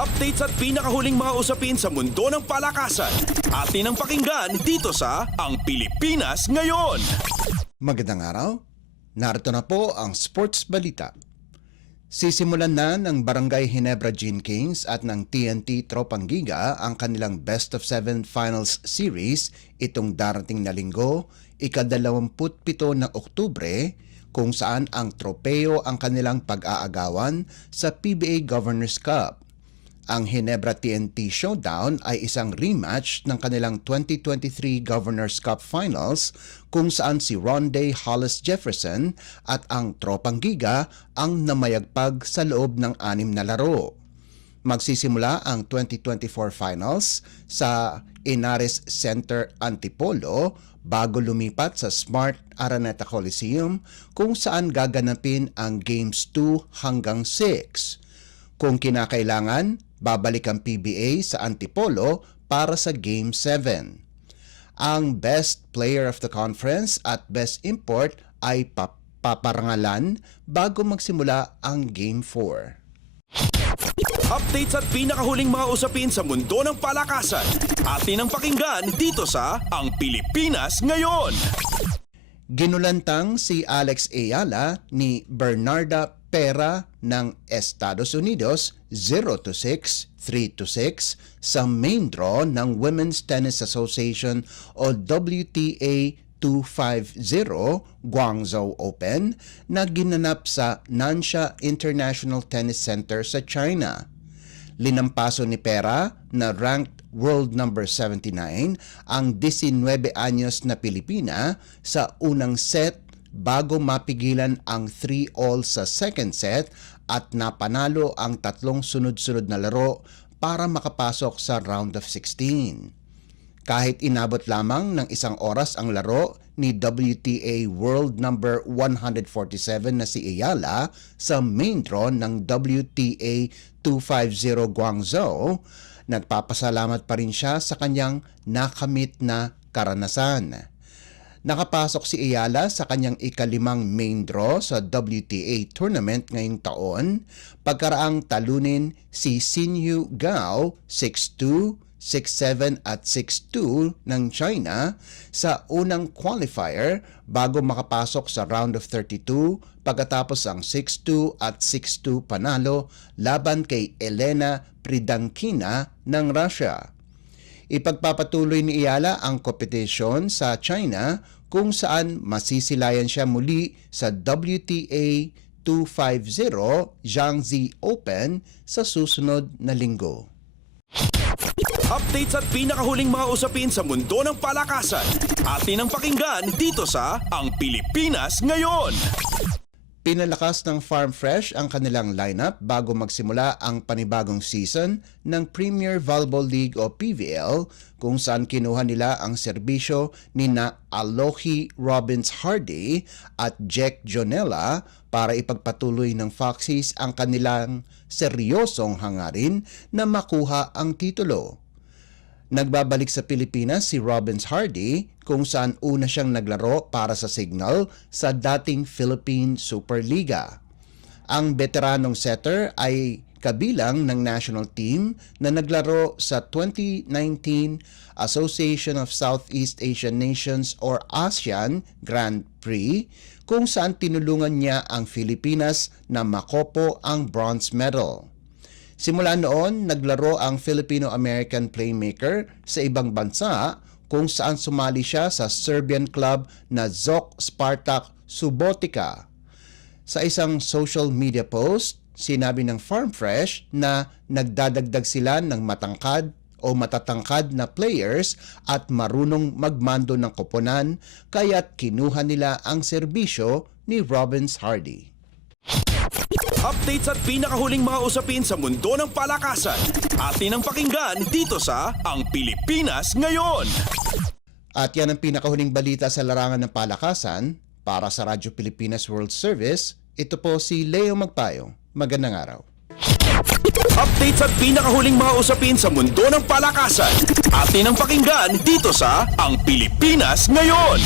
Updates at pinakahuling mga usapin sa mundo ng palakasan. Atin ang pakinggan dito sa Ang Pilipinas Ngayon. Magandang araw. Narito na po ang Sports Balita. Sisimulan na ng Barangay Ginebra Gene Kings at ng TNT Tropang Giga ang kanilang Best of 7 Finals Series itong darating na linggo, ika-27 ng Oktubre, kung saan ang tropeo ang kanilang pag-aagawan sa PBA Governors Cup. Ang Ginebra TNT Showdown ay isang rematch ng kanilang 2023 Governors Cup Finals kung saan si Ronday Hollis Jefferson at ang Tropang Giga ang namayagpag sa loob ng 6 na laro. Magsisimula ang 2024 Finals sa Inares Center, Antipolo bago lumipat sa Smart Araneta Coliseum kung saan gaganapin ang Games 2 hanggang 6. Kung kinakailangan, babalik ang PBA sa Antipolo para sa Game 7. Ang Best Player of the Conference at Best Import ay paparangalan bago magsimula ang Game 4. Updates at pinakahuling mga usapin sa mundo ng palakasan. Atin ang pakinggan dito sa Ang Pilipinas Ngayon. Ginulantang si Alex Ayala ni Bernarda Pera ng Estados Unidos 0-6, 3-6 sa main draw ng Women's Tennis Association o WTA 250 Guangzhou Open na ginanap sa Nansha International Tennis Center sa China. Linampaso ni Pera na ranked world number 79 ang 19 anyos na Pilipina sa unang set bago mapigilan ang 3-all sa second set at napanalo ang 3 sunod-sunod na laro para makapasok sa round of 16. Kahit inabot lamang ng 1 oras ang laro ni WTA world number 147 na si Ayala sa main draw ng WTA 250 Guangzhou, nagpapasalamat pa rin siya sa kanyang nakamit na karanasan. Nakapasok si Ayala sa kanyang ika-5 main draw sa WTA tournament ngayong taon pagkaraang talunin si Xinyu Gao 6-2, 6-7 at 6-2 ng China sa unang qualifier bago makapasok sa round of 32 pagkatapos ang 6-2 at 6-2 panalo laban kay Elena Pridankina ng Russia. Ipagpapatuloy ni Ayala ang kompetisyon sa China kung saan masisilayan siya muli sa WTA 250 Jiangxi Open sa susunod na linggo. Updates at pinakahuling mga usapin sa mundo ng palakasan. Atin ang pakinggan dito sa Ang Pilipinas Ngayon. Pinalakas ng Farm Fresh ang kanilang lineup bago magsimula ang panibagong season ng Premier Volleyball League o PVL kung saan kinuha nila ang serbisyo ni na Alohi Robbins Hardy at Jack Jonella para ipagpatuloy ng Foxies ang kanilang seryosong hangarin na makuha ang titulo. Nagbabalik sa Pilipinas si Robbins Hardy kung saan una siyang naglaro para sa Signal sa dating Philippine Superliga. Ang veteranong setter ay kabilang ng national team na naglaro sa 2019 Association of Southeast Asian Nations or ASEAN Grand Prix kung saan tinulungan niya ang Pilipinas na makopo ang bronze medal. Simula noon, naglaro ang Filipino-American playmaker sa ibang bansa kung saan sumali siya sa Serbian club na ZOC Spartak Subotica. Sa isang social media post, sinabi ng Farm Fresh na nagdadagdag sila ng matangkad o matatangkad na players at marunong magmando ng koponan kaya't kinuha nila ang serbisyo ni Robbins Hardy. Updates at pinakahuling mga usapin sa mundo ng palakasan. Atin ang pakinggan dito sa Ang Pilipinas Ngayon. At yan ang pinakahuling balita sa larangan ng palakasan. Para sa Radyo Pilipinas World Service, ito po si Leo Magpayo. Magandang araw. Updates at pinakahuling mga usapin sa mundo ng palakasan. Atin ang pakinggan dito sa Ang Pilipinas Ngayon.